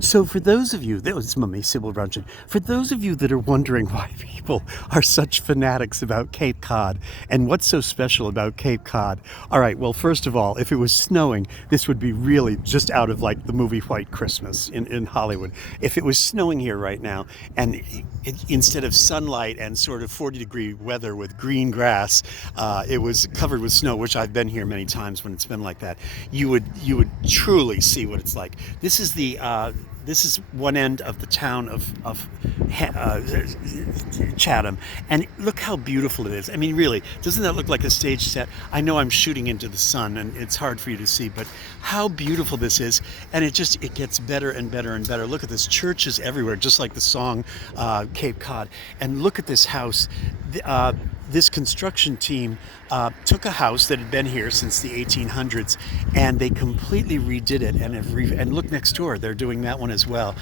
So for those of you, that was Mummy Sybil Brunchen. For those of you that are wondering why people are such fanatics about Cape Cod and what's so special about Cape Cod, all right, well, first of all, if it was snowing, this would be really just out of like the movie White Christmas in Hollywood. If it was snowing here right now and instead of sunlight and sort of 40-degree weather with green grass, it was covered with snow, which I've been here many times when it's been like that, you would truly see what it's like. This is one end of the town of Chatham, and look how beautiful it is. I mean, really, doesn't that look like a stage set? I know I'm shooting into the sun, and it's hard for you to see, but how beautiful this is, and it gets better and better and better. Look at this, churches everywhere, just like the song Cape Cod, and look at this house. This construction team took a house that had been here since the 1800s, and they completely redid it. And look next door; they're doing that one as well.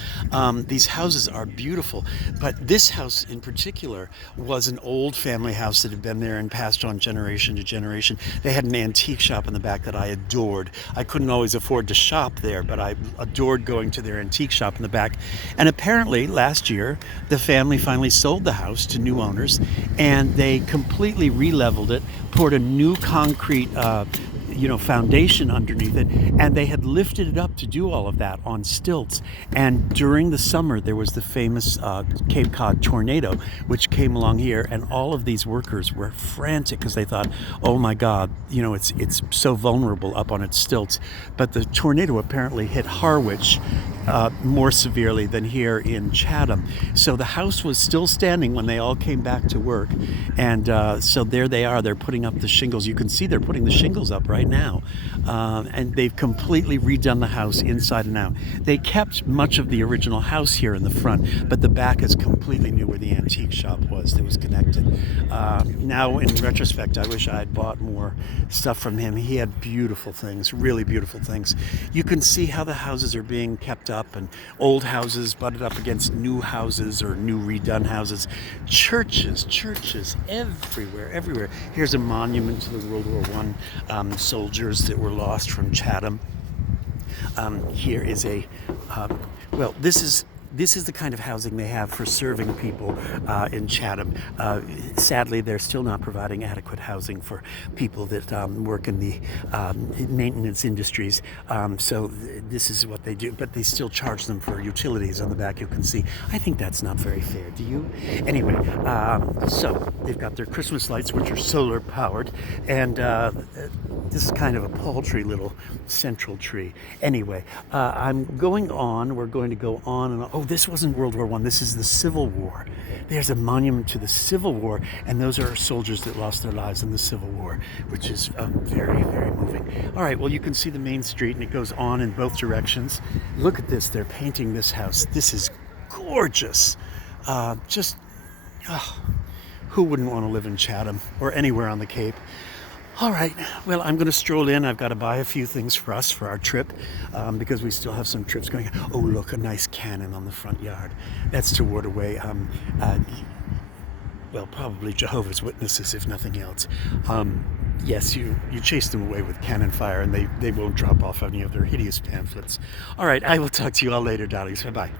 These houses are beautiful, but this house in particular was an old family house that had been there and passed on generation to generation. They had an antique shop in the back that I adored. I couldn't always afford to shop there, but I adored going to their antique shop in the back. And apparently, last year, the family finally sold the house to new owners, and they completely re-leveled it, poured a new concrete foundation underneath it, and they had lifted it up to do all of that on stilts. And during the summer there was the famous Cape Cod tornado which came along here, and all of these workers were frantic because they thought, oh my god, it's so vulnerable up on its stilts. But the tornado apparently hit Harwich more severely than here in Chatham, so the house was still standing when they all came back to work. And so there they are, they're putting up the shingles. You can see they're putting the shingles up right now, and they've completely redone the house inside and out. They kept much of the original house here in the front, but the back is completely new where the antique shop was that was connected. Now in retrospect, I wish I had bought more stuff from him. He had beautiful things, really beautiful things. You can see how the houses are being kept up, and old houses butted up against new houses or new redone houses. Churches everywhere. Here's a monument to the World War I soldiers that were lost from Chatham. Here is this is the kind of housing they have for serving people in Chatham. Sadly, they're still not providing adequate housing for people that work in the maintenance industries. So this is what they do, but they still charge them for utilities on the back, you can see. I think that's not very fair, do you? Anyway, so they've got their Christmas lights, which are solar powered, and this is kind of a paltry little central tree. Anyway, we're going to go on and on. Oh, this wasn't World War I, this is the Civil War. There's a monument to the Civil War, and those are soldiers that lost their lives in the Civil War, which is very, very moving. All right, well, you can see the main street, and it goes on in both directions. Look at this, they're painting this house. This is gorgeous. Who wouldn't want to live in Chatham or anywhere on the Cape? All right, well, I'm going to stroll in. I've got to buy a few things for us for our trip because we still have some trips going. Oh, look, a nice cannon on the front yard. That's to ward away, probably Jehovah's Witnesses, if nothing else. Yes, you chase them away with cannon fire, and they won't drop off any of their hideous pamphlets. All right, I will talk to you all later, darlings. Bye-bye.